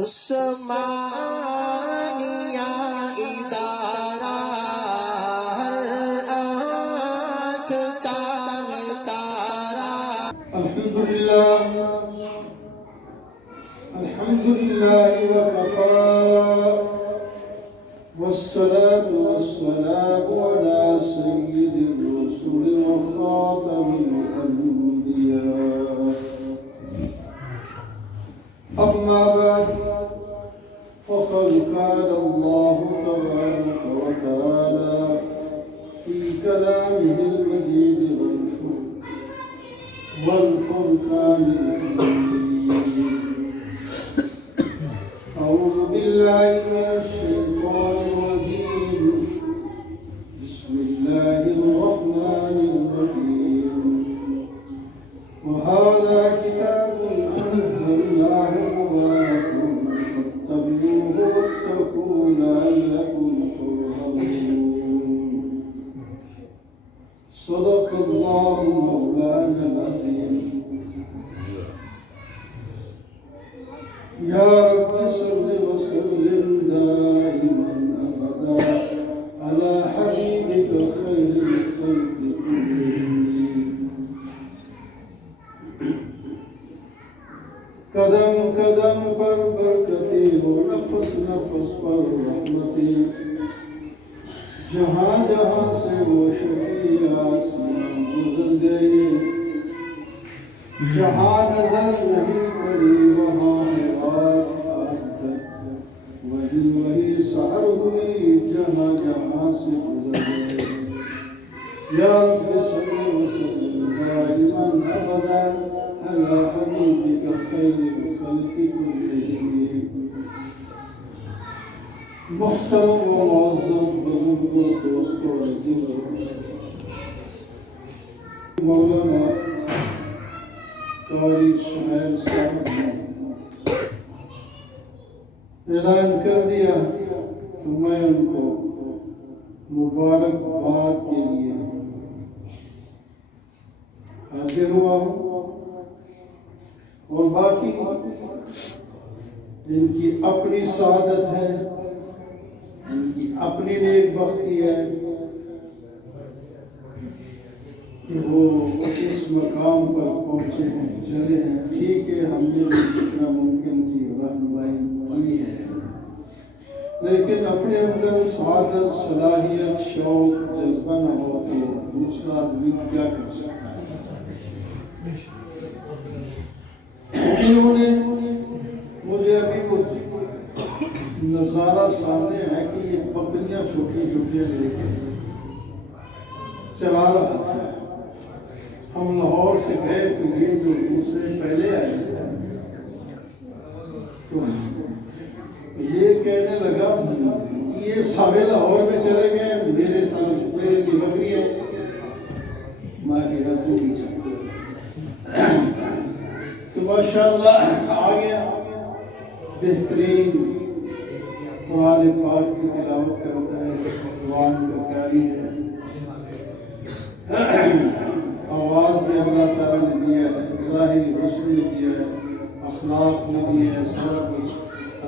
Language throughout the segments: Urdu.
عثمانیہ ادارہ ہر آنکھ کا تارا۔ الحمدللہ وکفا والصلاة والسلام على سید الرسول وخاتم الانبیاء، اما بعد فقد قال الله تبارك وتعالى في كلامه المجيد والفرقان الحميد. أعوذ بالله من الشيطان الرجيم. بسم الله الرحمن الرحيم. وهذا كتاب أنزلناه مبارك فاتبعوه واتقوا لعلكم ترحمون. صدق الله مولانا العظيم. يا رب صل وسلم دائما أبدا على حبيبك خير الخلق كلهم. قدم قدم پر برکتی ہو، نفس نفس پر رحمتی، جہاں جہاں سے وہ شفیع آسمان گزر گئے، جہاں نظر نہیں پڑی وہاں ہے رات آج تک، وہی وہی سحر ہوئی جہاں جہاں سے گزر گئے. یا رب صل وسلم دائما ابدا على حبيبك خير الخلق كلهم. محترم و معظم بزرگ و دوست و عزیز مولانا قاری سہیل صاحب نے اعلان کر دیا تو میں ان کو مبارکباد کے لیے حاضر ہوا ہوں، اور باقی ان کی اپنی سعادت ہے، ان کی اپنی نیک بختی ہے کہ وہ اس مقام پر پہنچے ہیں، چلے ہیں. ٹھیک ہے، ہم نے جتنا ممکن تھی رہنمائی کی ہے، لیکن اپنے اندر سعادت، صلاحیت، شوق، جذبہ نہ ہو تو دوسرا آدمی کیا کر سکتا ہے. انہوں نے مجھے ابھی کچھ نظارہ سامنے ہے کہ یہ بکریاں چھوٹی چھوٹیاں لے کے چلا رہا تھا. ہم لاہور سے گئے تو یہ جو دوسرے پہلے آئے تو یہ کہنے لگا یہ سارے لاہور میں چلے گئے، میرے کی بکری ہے. میں کہا تو بھی چلتے تو ماشاءاللہ آ گیا. بہترین قرآن پاک کی تلاوت کرتا ہے، قرآن کا قاری ہے. آواز بھی اللہ تعالیٰ نے دیا ہے، ظاہری حسن نے دیا ہے، اخلاق نے دیا ہے، سارا کچھ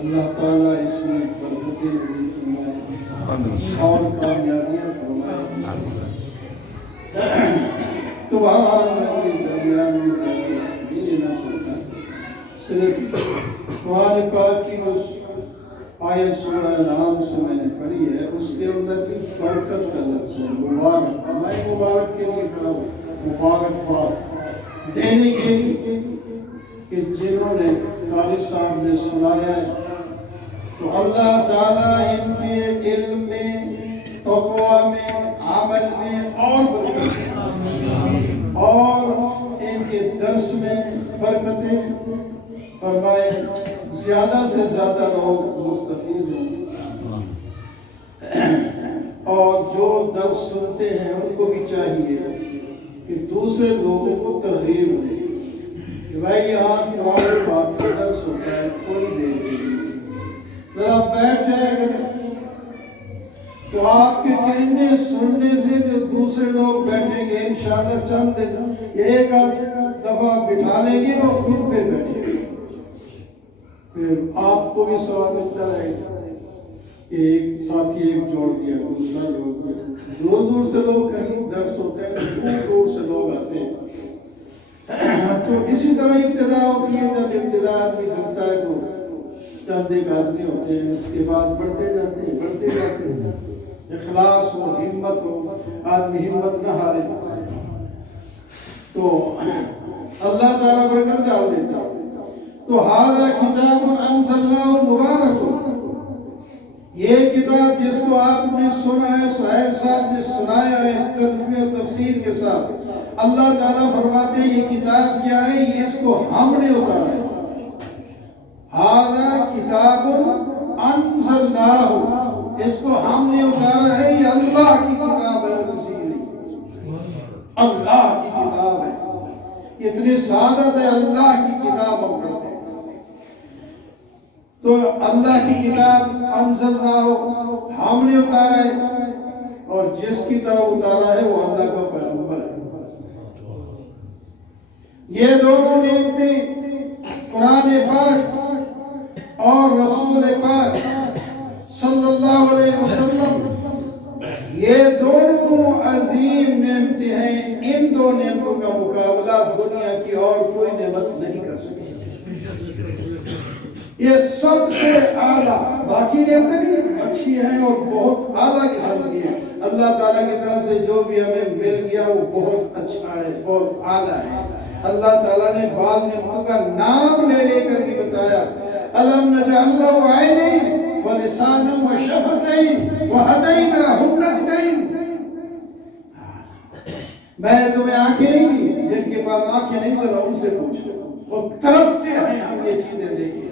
اللہ تعالیٰ اس میں برکتیں فرمائے اور کامیابیاں فرمائے. تو وہاں درمیان میں لینا چاہتا ہے صرف قرآن پاک کی اس آیت سورہ انعام سے میں نے پڑھی ہے، اس کے اندر بھی برکت کا لفظ ہے، مبارک. میں مبارک کے لیے پڑھا ہوں، مبارکباد دینے کے لیے کہ جنہوں نے قاری صاحب نے سنایا ہے تو اللہ تعالیٰ ان کے علم میں، تقوی میں، عمل میں اور برکت اور ان کے درس میں برکتیں فرمائے، زیادہ سے زیادہ لوگ مستفید ہوں، اور جو درس سنتے ہیں ان کو بھی چاہیے کہ دوسرے لوگوں کو ترغیب دیں کہ بھائی یہاں قرآن پاک کا درس ہوتا ہے، تھوڑی دیر کے لیے ذرا بیٹھ جائے گا تو آپ کے کہنے سننے سے جو دوسرے لوگ بیٹھیں گے انشاءاللہ چند دن ایک دفعہ بٹھا لیں گے وہ خود پہ بیٹھیں گے. آپ کو بھی ثواب ملتا رہے گا. ایک ساتھی ایک جوڑ دیا, دوسرا جوڑ دیا, دور دور سے لوگ, کہیں درس ہوتے ہیں دور دور سے لوگ آتے ہیں. تو اسی طرح ابتدا ہوتی ہے. جب ابتدا آدمی کرتا ہے تو چند ایک آدمی ہوتے ہیں, اس کے بعد بڑھتے جاتے ہیں. اخلاص ہو, ہمت ہو, آدمی ہمت نہ ہارے تو اللہ تعالیٰ برکت ڈال دیتا ہے. تو ھذا کتاب انزلناہ مبارک, یہ کتاب جس کو آپ نے سنا ہے, سہیل صاحب نے سنایا ہے ترجمے و تفسیر کے ساتھ. اللہ تعالیٰ فرماتے ہیں یہ کتاب کیا ہے, اس کو ہم نے اتارا ہے. ھذا کتاب انزلناہ, اس کو ہم نے اتارا ہے. یہ اللہ کی کتاب ہے, اللہ کی کتاب ہے. اتنی سعادت ہے, اللہ کی کتاب ہم پڑھتے ہیں. تو اللہ کی کتاب انزلناہ ہم نے اتارا ہے, اور جس کی طرف اتارا ہے وہ اللہ کا پیغمبر ہے. یہ دونوں نعمتیں قرآن پاک اور رسول پاک صلی اللہ علیہ وسلم, یہ دونوں عظیم نعمتیں ہیں. ان دو نعمتوں کا مقابلہ دنیا کی اور کوئی نعمت نہیں کر سکتی. یہ سب سے اعلیٰ, باقی نعمتیں بھی اچھی ہیں اور بہت اعلیٰ قسم کی ہیں. اللہ تعالیٰ کی طرف سے جو بھی ہمیں مل گیا وہ بہت اچھا ہے, بہت اعلیٰ ہے. اللہ تعالیٰ نے بعض نعمتوں کا نام لے لے کر کے بتایا. الم نجعل لہ عینین ولسانا وشفتین وہدیناہ النجدین. میں نے تمہیں آنکھیں نہیں دی, جن کے پاس آنکھیں نہیں ذرا ان سے پوچھو, وہ ترستے ہیں ہم یہ چیزیں دیکھیں.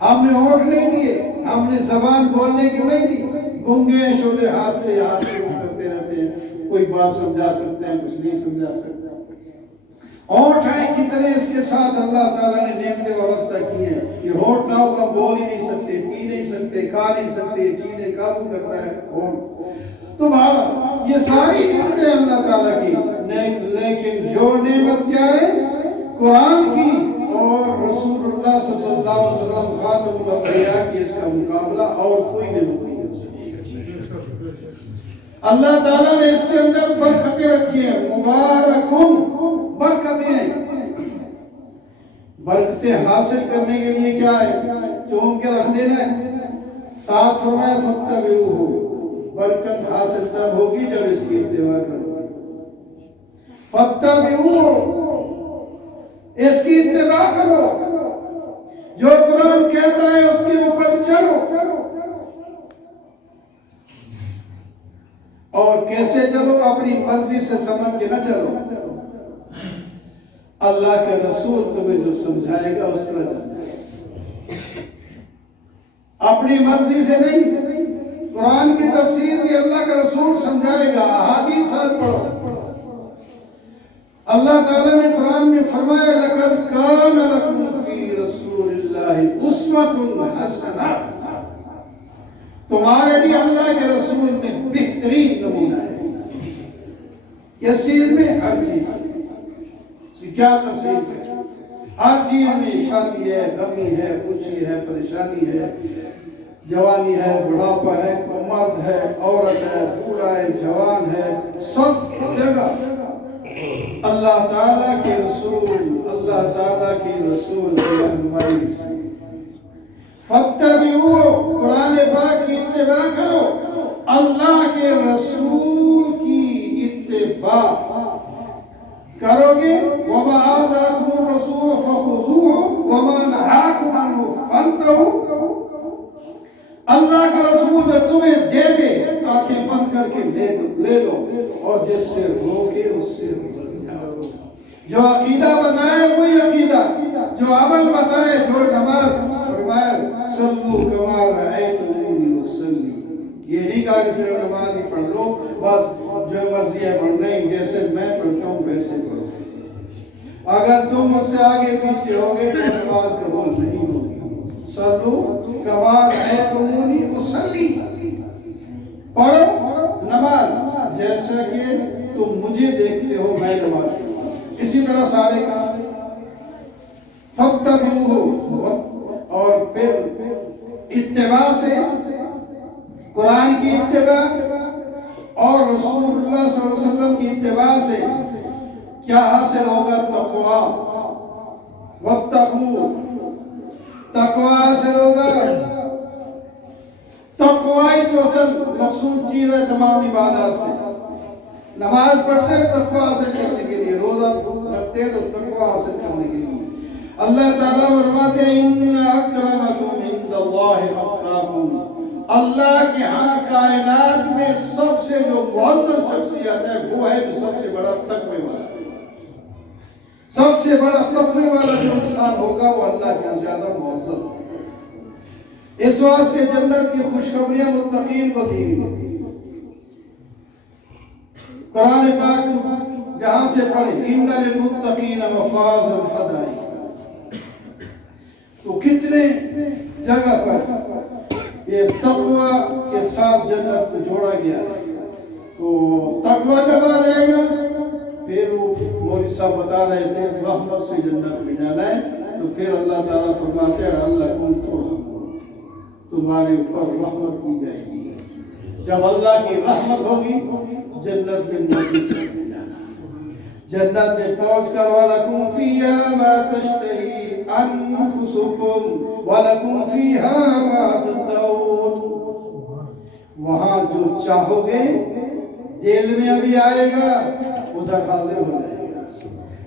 ہم نے ہونٹ نہیں دیے, ہم نے زبان بولنے کی نہیں دی, گونگے شودے ہاتھ سے کرتے رہتے ہیں. کوئی بات سمجھا سکتے ہیں, کچھ نہیں سمجھا سکتے. ہونٹ ہیں کتنے اس کے ساتھ اللہ تعالیٰ نے نعمتیں وابستہ کی ہیں. یہ ہونٹ نہ ہوگا بول ہی نہیں سکتے, پی نہیں سکتے, کھا نہیں سکتے. چیزیں قابو کرتا ہے ہونٹ. تو بہرحال یہ ساری نعمتیں اللہ تعالیٰ کی, لیکن جو نعمت کیا ہے قرآن کی اور رسول اللہ صلی اللہ علیہ وسلم خاتم الانبیاء کی, اس کا مقابلہ اور کوئی نعمت نہیں کر سکتی. اللہ تعالیٰ نے اس کے اندر برکتیں رکھی ہیں, مبارکن, برکتیں ہیں. برکتیں حاصل کرنے کے لیے کیا ہے, چون کے رکھ دینا ہے. ساتھ فرمایا فاتبعوہ, برکت حاصل تب ہوگی جب اس کی اتباع کرو. فاتبعوہ, اس کی اتباع کرو, جو قرآن کہتا ہے اس کے اوپر چلو. اور کیسے چلو, اپنی مرضی سے سمجھ کے نہ چلو. اللہ کا رسول تمہیں جو سمجھائے گا اس طرح چلو, اپنی مرضی سے نہیں. قرآن کی تفسیر بھی اللہ کا رسول سمجھائے گا, احادیث پڑھو. اللہ تعالیٰ نے قرآن میں فرمایا لَقَدْ كَانَ لَكُمْ فِي رَسُولِ اللَّهِ أُسْوَةٌ حَسَنَةٌ, تمہارے لیے اللہ کے رسول میں بہترین نمونہ ہے. کس چیز میں؟ ہر چیز. کیا تفصیل ہے؟ ہر چیز میں. شادی ہے, غمی ہے, خوشی ہے, پریشانی ہے, جوانی ہے, بڑھاپا ہے, مرد ہے, عورت ہے, بوڑھا ہے, جوان ہے, سب جگہ اللہ تعالیٰ کے رسول, اللہ تعالیٰ کے رسول کی رہنمائی. فاتبعوہ, قرآن پاک کی اتباع کرو, اللہ کے رسول کی اتباع کرو گے. وما آتاکم الرسول فخذوہ وما نہاکم عنہ فانتہوا. اللہ کا رسول جو تمہیں دے دے, آنکھیں بند کر کے لے لو, اور جس سے روکے اس سے روکو. جو عقیدہ بتائے وہی عقیدہ, جو عمل بتائے, جو نماز فرمائے صلو کما رأیتمونی اصلی. یہ نہیں کہا کہ صرف نماز ہی پڑھ لو, بس جو مرضی ہے پڑھ, نہیں, جیسے میں پڑھتا ہوں ویسے پڑھو. اگر تم مجھ سے آگے پیچھے ہوگے تو نماز قبول نہیں ہوگی. صلو کما رأیتمونی اصلی, پڑھو نماز جیسا کہ تم مجھے دیکھتے ہو میں نماز پڑھوں. اسی طرح سارے کا فاتبعوہ, اتباع سے، قرآن کی اتباع اور رسول اللہ صلی اللہ علیہ وسلم کی اتباع سے کیا حاصل ہوگا؟ تقویٰ، واتقوا، تقویٰ حاصل ہوگا۔ تقویٰ تو اصل مقصود چیز ہے تمام عبادات سے۔ نماز پڑھتے ہیں تقویٰ حاصل کرنے کے لیے، روزہ رکھتے ہیں تو تقویٰ حاصل کرنے کے لیے۔ اللہ تعالیٰ فرماتے ہیں ان اکرمکم عند اللہ اتقاکم، اللہ کے ہاں کائنات میں سب سے جو معزز شخصیت ہے وہ ہے جو سب سے بڑا تقوی والا ہے۔ سب سے بڑا تقوی والا جو انسان ہوگا وہ اللہ کے ہاں زیادہ معزز ہے۔ اس واسطے جنت کی خوشخبریاں متقین کو دی۔ قرآن پاک جہاں سے پڑھیں ان للمتقین مفازا حدائق، تو کتنے جگہ پر یہ تقوی کے ساتھ جنت کو جوڑا گیا۔ تو تقوی جب آ جائے گا پھر وہ مولوی صاحب بتا رہے تھے رحمت سے جنت میں جانا ہے، تو پھر اللہ تعالیٰ فرماتے ہیں اللہ تمہارے اوپر رحمت کی جائے گی۔ جب اللہ کی رحمت ہوگی جنت میں مولوی سے جانا، جنت میں پہنچ کر وَلَكُمْ فِيهَا مَا تَشْتَهِي أَنفُسُكُمْ وَلَكُمْ فِيهَا مَا تَدَّعُونَ، وہاں جو چاہو گے دل میں ابھی آئے گا ادھر حاضر ہو جائے گا،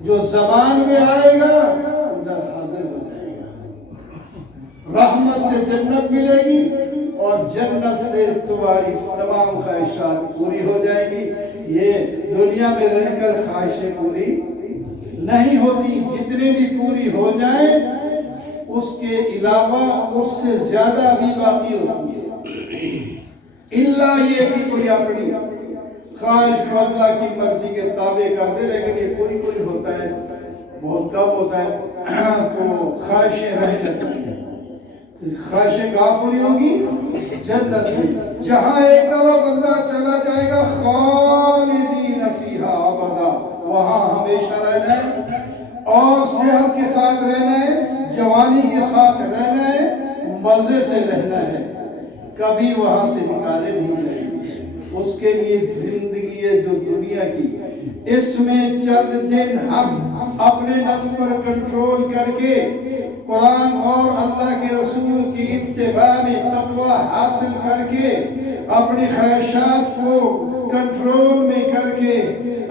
جو زبان میں آئے گا ادھر حاضر ہو جائے گا۔ رحمت سے جنت ملے گی اور جنت سے تمہاری تمام خواہشات پوری ہو جائے گی۔ یہ دنیا میں رہ کر خواہشیں پوری نہیں ہوتی، جتنی بھی پوری ہو جائیں اس کے علاوہ اس سے زیادہ بھی باقی ہوتی ہے، الا یہ کہ کوئی اپنی خواہش کو اللہ کی مرضی کے تابع کر دے، لیکن یہ کوئی ہوتا ہے، بہت کم ہوتا ہے، تو خواہشیں رہ جاتی ہیں۔ خواہشیں کہاں پوری ہوگی؟ جنت میں، جہاں ایک دفعہ بندہ چلا جائے گا خالدین فیہا ابدا، وہاں ہمیشہ رہنا ہے اور صحت کے ساتھ رہنا ہے، جوانی کے ساتھ رہنا ہے، مزے سے رہنا ہے، کبھی وہاں سے نکالے نہیں جائیں گے۔ اس کے لیے زندگی ہے جو دنیا کی، اس میں چند دن ہم اپنے نفس پر کنٹرول کر کے قرآن اور اللہ کے رسول کی اتباع میں تقوی حاصل کر کے اپنی خواہشات کو کنٹرول میں کر کے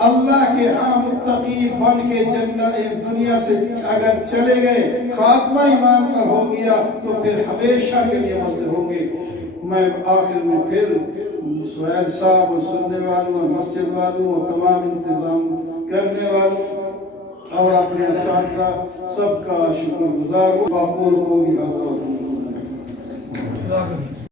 اللہ کے ہاں متقی بن کے جنت دنیا سے اگر چلے گئے، خاتمہ ایمان پر ہو گیا تو پھر ہمیشہ کے لیے مزے ہوں گے۔ میں آخر میں پھر سہیل صاحب اور سننے والوں اور مسجد والوں اور تمام انتظام کرنے والوں اور اپنے اساتذہ سب کا شکر گزار ہوں۔